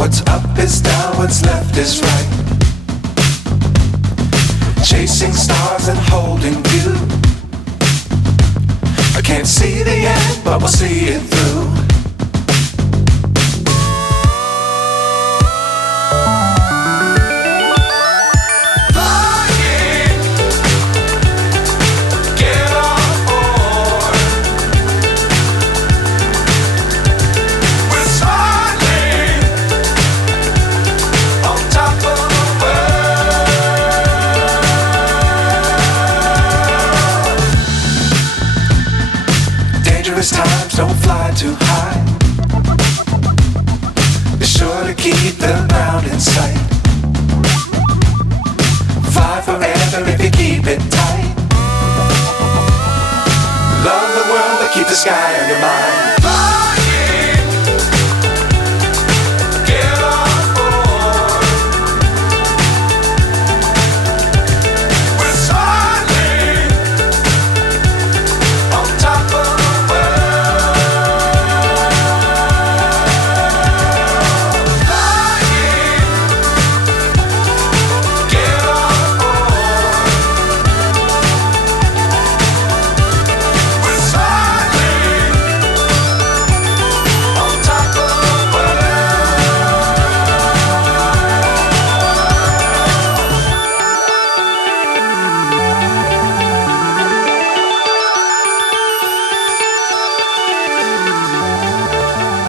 What's up is down, what's left is right. Chasing stars and holding you. I can't see the end, but we'll see it through. Dangerous times, don't fly too high. Be sure to keep the ground in sight. Fly forever if you keep it tight. Love the world, but keep the sky on your mind.